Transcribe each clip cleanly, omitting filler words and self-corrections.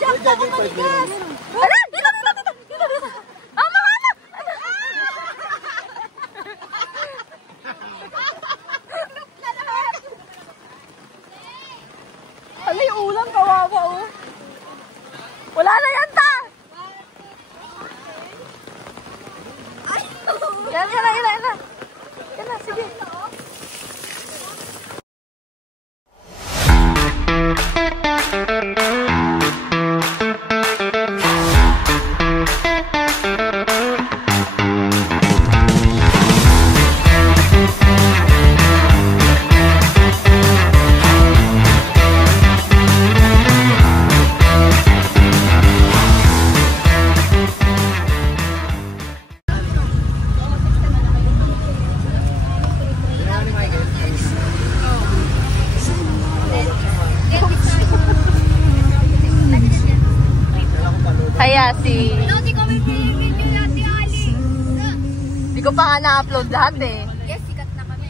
Jack, ako manigas! Ala! Dito! Ama! Ano yung ulam? Kawawa oh. Wala na yan ta! Yan na, sige. Hindi ko pa nga na-upload lahat eh. Yes, sikat na kami.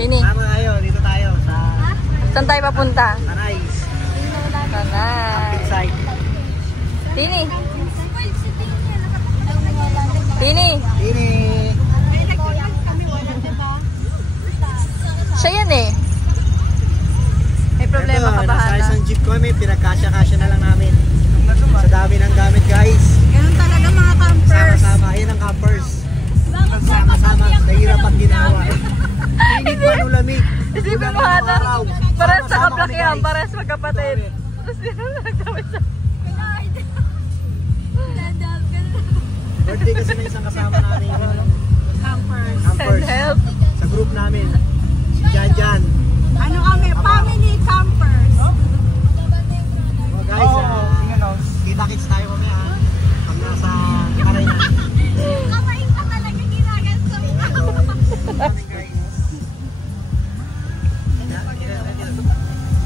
Tini. Tama tayo, dito tayo sa... Saan tayo papunta? Tanay. Tanay. Side. Tini. Tini. Tini. Siya yan eh. May problema ka ba, Nasa Hana? isang jeep kami, pinagkasya-kasya na lang namin. Sa dami ng gamit, guys. Ganun talaga mga campers. Sama-sama, ayun ang campers. Sama-sama, mahirap ang ginawa. Init pa nung lamig. Isipin mo, Hana. Parang sa kaplakihan, parang sa magkapatid. Tapos yun ang nagdawin sa... Birthday kasi na isang kasama namin. Campers. Send help. Sa group namin. Si Jan. Ano kami? Family campers. Oh, guys, kita-kits tayo kami ha. Pag nasa Karay na. Kapain pa talaga ginagas ko. Kami guys.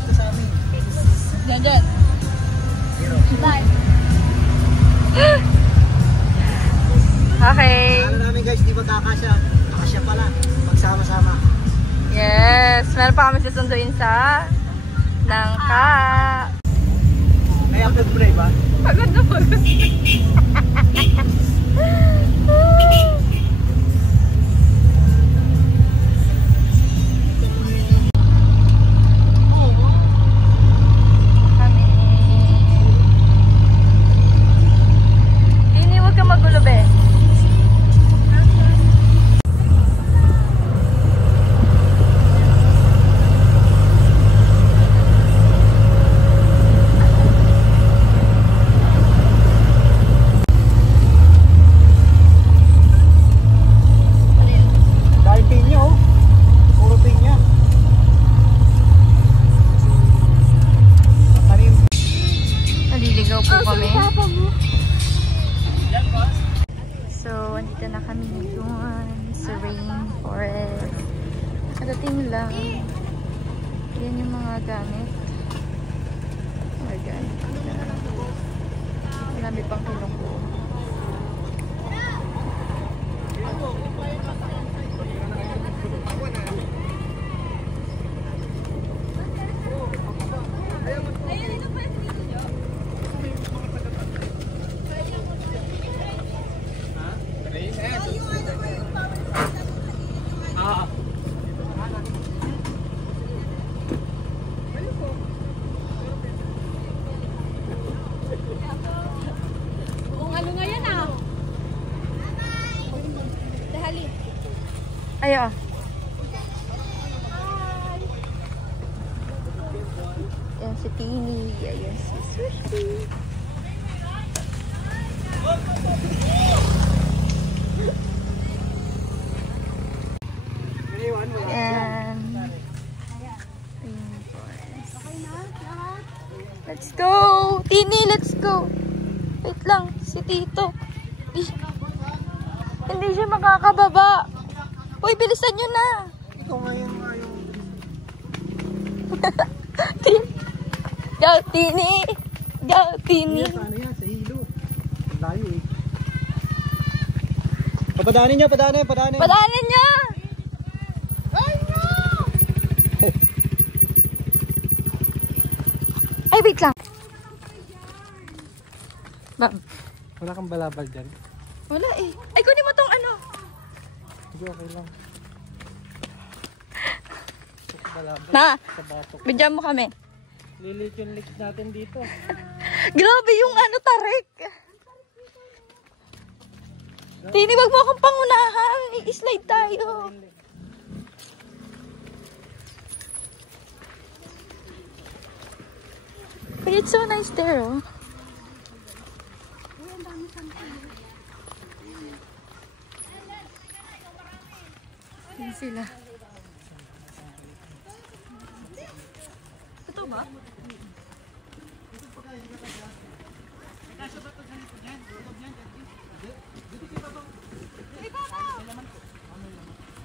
Ito sa amin. Diyan. Bye. Okay. Ano namin guys, di ba kakasya? Kakasya pala. Magsama-sama. Yes. Meron pa kami susunduin sa Nangka. May upload mo na iba? Pagod na pagod. Hindi, huwag ka magulo, be. Naliligaw po kami. So, andito na kami ngayon sa rainforest. Nadating lang. Yan yung mga gamit. Mga gamit. Marami pang kinukuha. Ayo. Yan si Tini. Ayan si Sushi. Yan. Let's go! Tini, let's go! Wait lang, si Tito. Hindi siya makakababa. Uy, bilisan nyo na! Ito nga yung Go, Tini! Go, Tini! Ano yan? Sa hilo. Layo eh. Padaanin niya, padaanin. Padaanin niya! Ay, no! wait lang. Bab. Wala kang balabal dyan. Wala eh. Ay, kunin mo tong ano. Hindi, okay lang. Balabal. Na, Sa batok. bigyan mo kami. Lilit yung legs natin dito. Grabe yung ano, tarik. Tini, wag mo akong pangunahan. I-slide tayo. But it's so nice there, oh. Yan sila. Ito ba?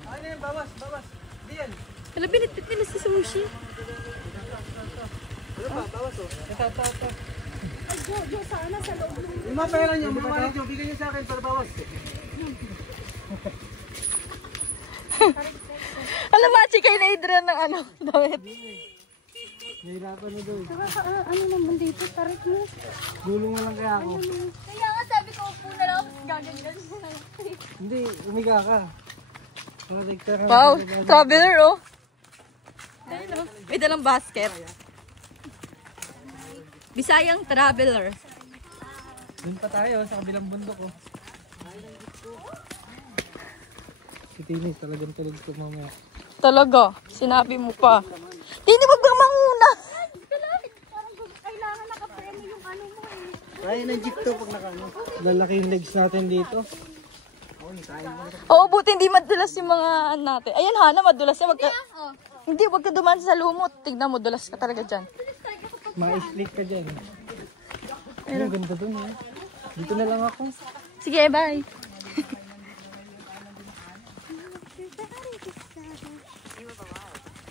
Ano yan? Bawas, bawas. Diyan. Wala, binitbit nila si Sushi. Ano ba? Bawas oh. Ito. Ay, Jojo, sana sa loob ng... Yung mga pera nyo, mga wallet nyo, bigyan nyo sa akin para bawas. Alam, machi kayo na Adrian ng ano, damit. Nahirapan nyo doon. Ano naman dito, tarik mo. Gulong mo lang kaya ako. Kaya nga sabi ko, upo na lang, gaganyan. Hindi, umiga ka. Para ligtara na Wow, sa baba. traveler, oh. Ayun, oh. May dalang basket. Bisayang traveler. Doon pa tayo, sa kabilang bundok oh. Si Tini, talagang tulog ko mamaya. Talaga, sinabi mo pa. Tini, wag bang manguna. Kailangan nakapreno yung ano mo eh. Kaya ng jeep to pag nakano. Lalaki yung legs natin dito. Oo, buti hindi madulas yung mga ano natin. Ayan, Hana, madulas yan. Hindi, wag ka dumaan sa lumot. Tignan mo, dulas ka talaga dyan. Ma-split ka dyan. Ay, ang ganda dun eh. Dito na lang ako. Sige, bye.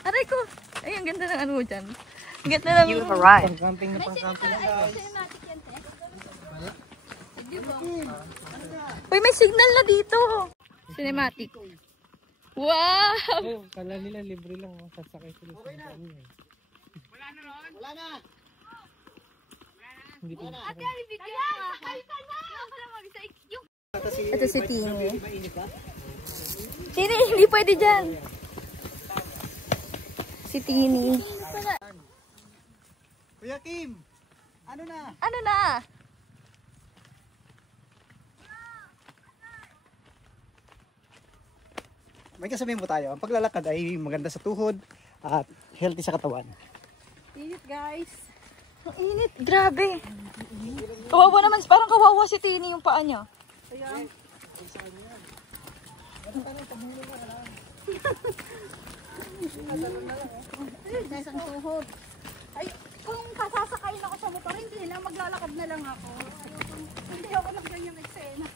Aray ko. Ay, ang ganda ng ano mo dyan. Ang ganda ng... Pang-camping na pang-camping guys. Uy, may signal na dito. Cinematic. Wow! Oh, kala nila libre lang. Oh. Sasakay sila sa ano eh. Wala na! Hindi pa na. Ate, ibigyan ka! Sakay ka na! Ito si Tini. Tini, hindi pwede dyan. Si Tini. Kuya Kim! Ano na? Ano na? May kasabihin po tayo. Ang paglalakad ay maganda sa tuhod at healthy sa katawan. Init, guys. Ang init. Grabe. Kawawa naman. Parang kawawa si Tini yung paa niya. Isang tuhod. Ay, kung kasasakayin ako sa motor, hindi na, maglalakad na lang ako. Hindi ako lang ganyang eksena.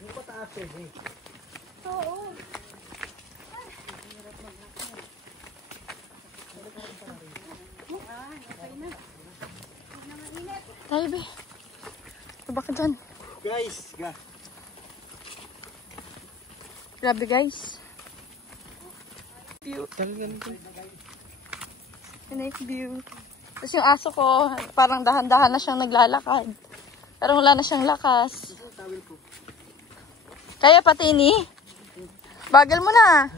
Hindi pa taas eh. Oo. Tayo, be. Ito ka dyan. Guys, Grabe, guys. View. talagang Nice view. Tapos yung aso ko, parang dahan-dahan na siyang naglalakad. Parang wala na siyang lakas. Kaya pa, Tini? Bagal mo na.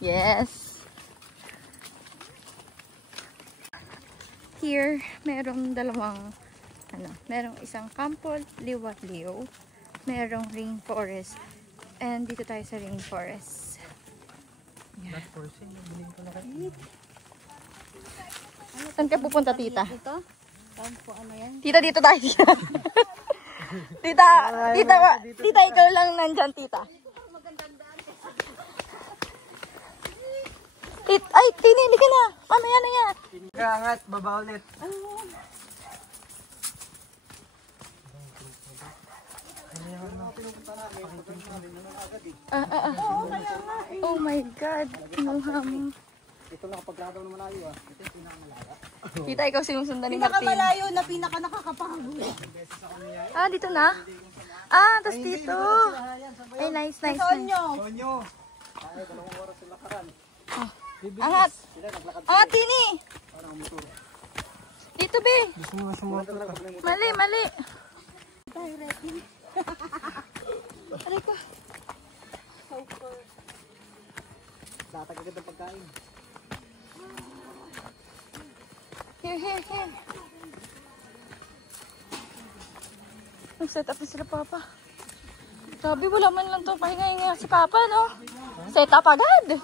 Yes. Here, merong dalawang, merong isang Campo Liwaliw, merong rainforest, and dito tayo sa rainforest. not forcing. Bilhin ko na kayo. Saan ka pupunta, tita? Ito? Kampo, ano yan? Tita, dito tayo. Tita, ikaw lang nandyan, tita. Ay, Tini, hindi ka na. Mamaya na yan. Kaangat, baba ulit. Oh my God. Kinuha mo. Ito lang kapag lagaw naman tayo ah. Ito yung pinakamalaga. Tita, ikaw sinusundan ni Martin. Pinakamalayo na pinaka nakakapagod. Ah, dito na? Ah, tas dito. Ay, nice, nice, nice. Sonyo! Ay, 2 oras yung lakaran. Angat. Angat, Tini. Dito, be. Gusto mo na sumata ka. Mali, mali. Aray ko. Datag agad ang pagkain. Here. Nag-set up na sila, Papa. Grabe, wala man lang itong pahinga-hinga si Papa, no? Set up agad.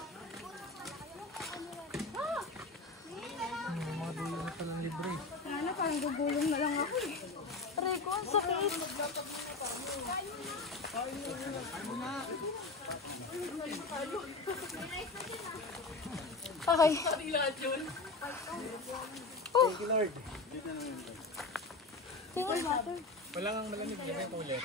Mga dulo na palang libre. Ano, parang gugulong na lang ako eh. Aray ko, ang sakit. Okay. Oh. Thank you, Lord. Tingin water. Wala kang malamig na yung cooler.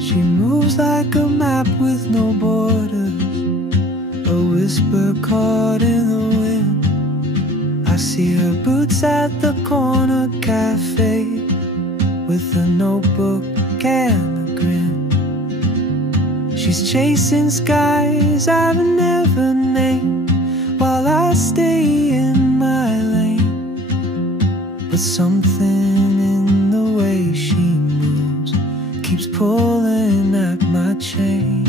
She moves like a map with no borders, a whisper caught in the wind. I see her boots at the corner cafe with a notebook and a grin. She's chasing skies I've never named while I stay in my lane. But something in the way she moves keeps pulling at my chain.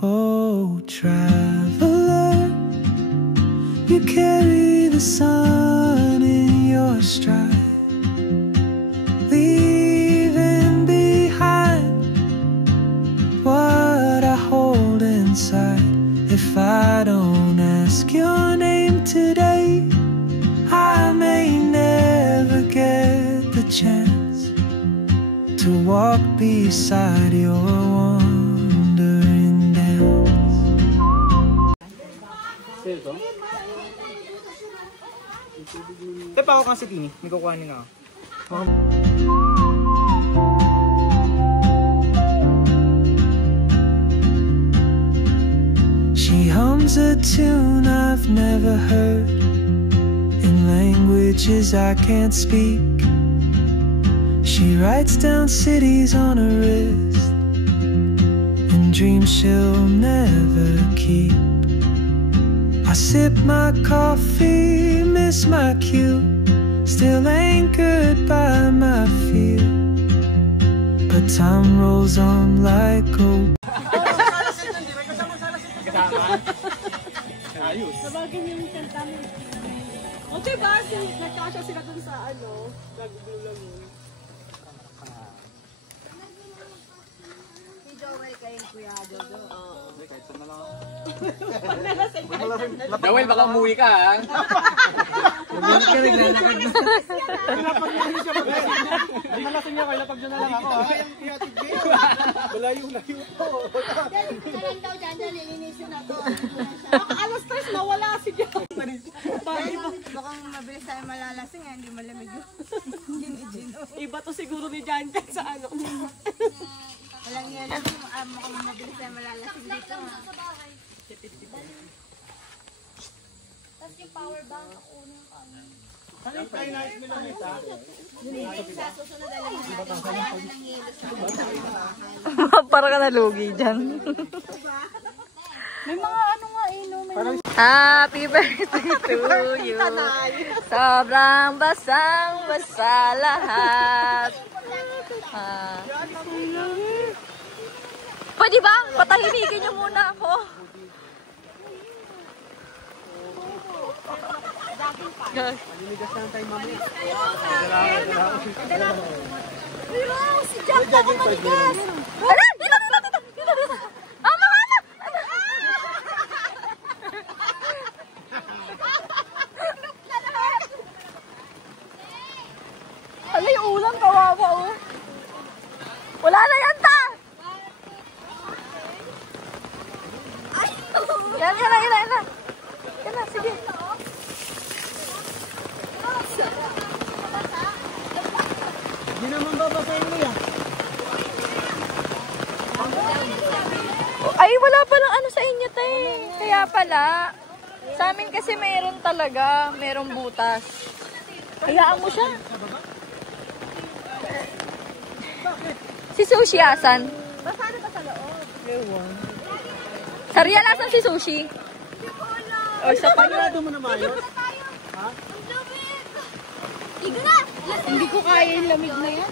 Oh, traveler, you carry the sun in your stride, leaving behind what I hold inside. If I don't ask your name today, I may never get the chance to walk beside your wandering dance. Sa'yo to? Ito pa ako kang si Tini. May kukuhanin ako. She hums a tune I've never heard in languages I can't speak. She writes down cities on her wrist and dreams she'll never keep. I sip my coffee, miss my cue, still anchored by my fear. But time rolls on like gold. Ayos. Sabagin yung kanta mo. O diba, nagkasya sila dun sa ano, nag-blue. Si Joel kay Kuya Jojo. Kahit saan na lang ako. Joel, baka umuwi ka, ha? Naglalakad ka, naglalakad na. Nalapag niya siya. Malasing niya kayo, lapag niya na lang ako. Malayo-layo po. Dalang daw dyan, lilinisin na to. Baka alas 3 nawala si Joel. Baka mabilis tayo malalasing, hindi malamig yun. Iba to siguro ni Jan Jan sa ano. Walang yan, mukhang mabilis tayo malalasing dito. Tapos yung power bank, unang kami. Ano yung fry night nila nita? Sa susunod na lang natin, kaya ng hilo sa Para ka nalugi dyan. May mga ano nga may Happy birthday to you. Sobrang basang-basa lahat. Pwede ba? Patahimikin niyo muna ako. Maninigas na tayo mamaya. Wow, si Jack na kumaligas! Ala! Dito! Ama! Ala, yung ulam, kawawa, oh. Wala na yan, ta! Yan na. Yan na, sige. Hindi naman babasahin mo yan. Ay, wala palang ano sa inyo, te. Kaya pala. Sa amin kasi mayroon talaga, mayroong butas. Hayaan mo siya. Si Sushi asan? Basta na ba sa loob? Sa Real asan si Sushi? O, isa pa yun. Ano mo na mayos? Ha? Igo na! Hindi ko kaya yung lamig na yan.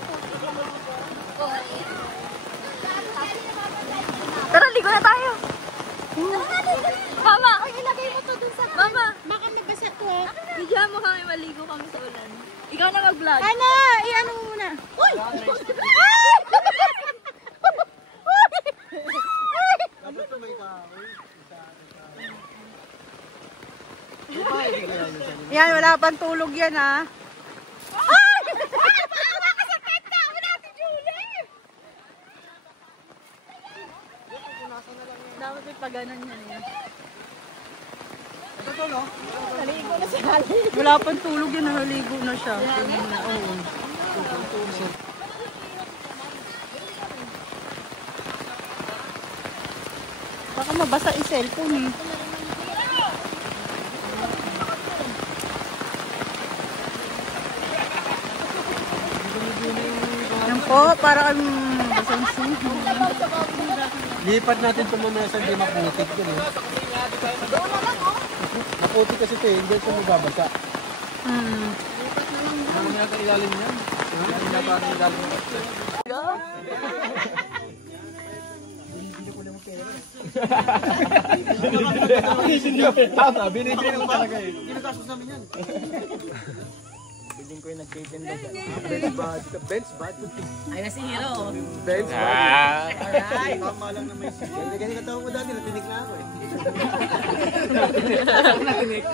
Tara, ligo na tayo. Mama! Ay, ilagay mo to dun sa... Mama! Baka may basa to ha. Bigyan mo kami, maligo kami sa ulan. Ikaw na mag-vlog. Ana! I-ano mo muna. Uy! Dapat ito may kahoy. Yan, wala pang tulog yan ha. Dapat may paganon yan. Naligo na si Hali. Wala pang tulog yan, naligo na siya. Oo. Baka mabasa yung cellphone eh. Yan po, para kang basang suho. Lipat natin ito mamaya sa hindi maputik yun eh. Maputik kasi ito eh, hindi siya mababasa. Ano nga ka ilalim yan? Ano nga parang ilalim yan? Tama, binibili mo talaga eh. Ginagastos namin yan. Biling ko yung nagtitinda dyan. Bench bad. Ay, na si Hero. Bench bad. Alright. Tama lang na may sige. Ganyan katawa mo dati, natinig na ako eh. Natinig.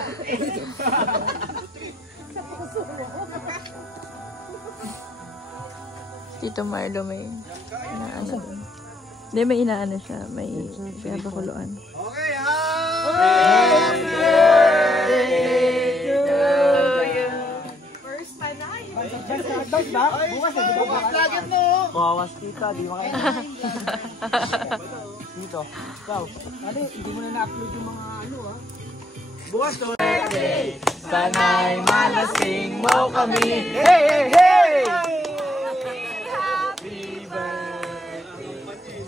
Tito Marlo may inaano doon. Hindi, may inaano siya. May pinapakuluan. Okay, happy birthday to you. First time na kayo. Bukas lagyan mo. Bawas kita, di makain. Dito. Ikaw. Ano, hindi mo na na-upload yung mga ano ha. Bukas to. Sana'y malasing mo kami. Hey, hey, hey! Happy birthday.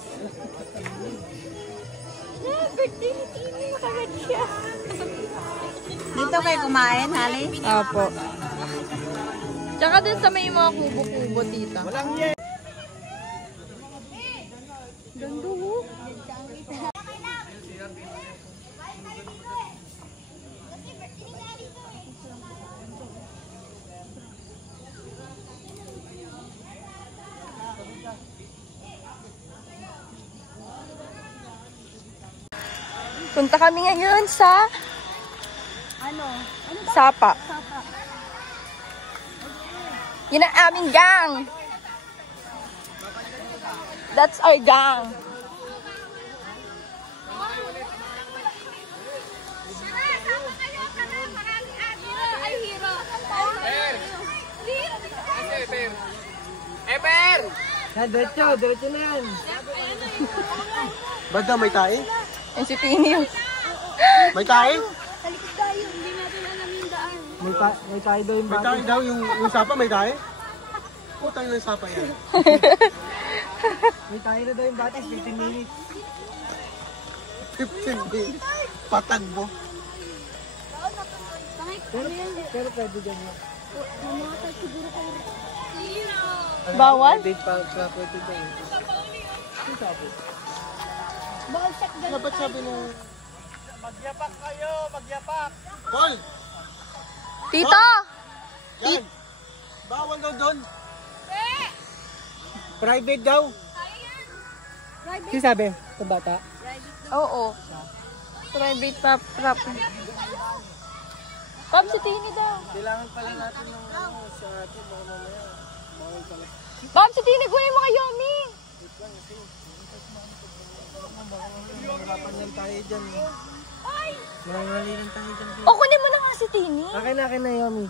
Dito kayo kumain, Hali? Apo. Tsaka din sa may mga kubo-kubo, tita. Walang yan. Ganda ho. Punta kami ngayon sa Sapa. Yun ang aming gang. That's our gang. Diretso na yan. Ba't daw may tae? Yan si Tini. May tae? Talikod tayo, hindi natin alam yung daan. May tae daw yung bata. May tae daw yung sapa, may tae? Putang ng sapa yan. May tae na daw yung bata, 15 minutes. 15 minutes? Patagbo. Pero pwede dyan yun. Mamatay siguro kayo. Bawal? Pwede pa pwede dyan. Ano sabi? Bawal check ganun. Dapat sabi nung... Magyapak kayo, magyapak! Tol! Tito! Yan! Bawal daw doon! Private daw! Private. Sino sabi? Ito bata? Oo. Private prop. Pam, si Tini daw. Kailangan pala natin ng sa atin mga mamaya. Bawal pala. Pam, si Tini, kunin mo kayo, Mi. Hirapan lang tayo dyan. Manangali lang tayo dyan. O, kunin mo na nga si Tini. Akin na, Yomi.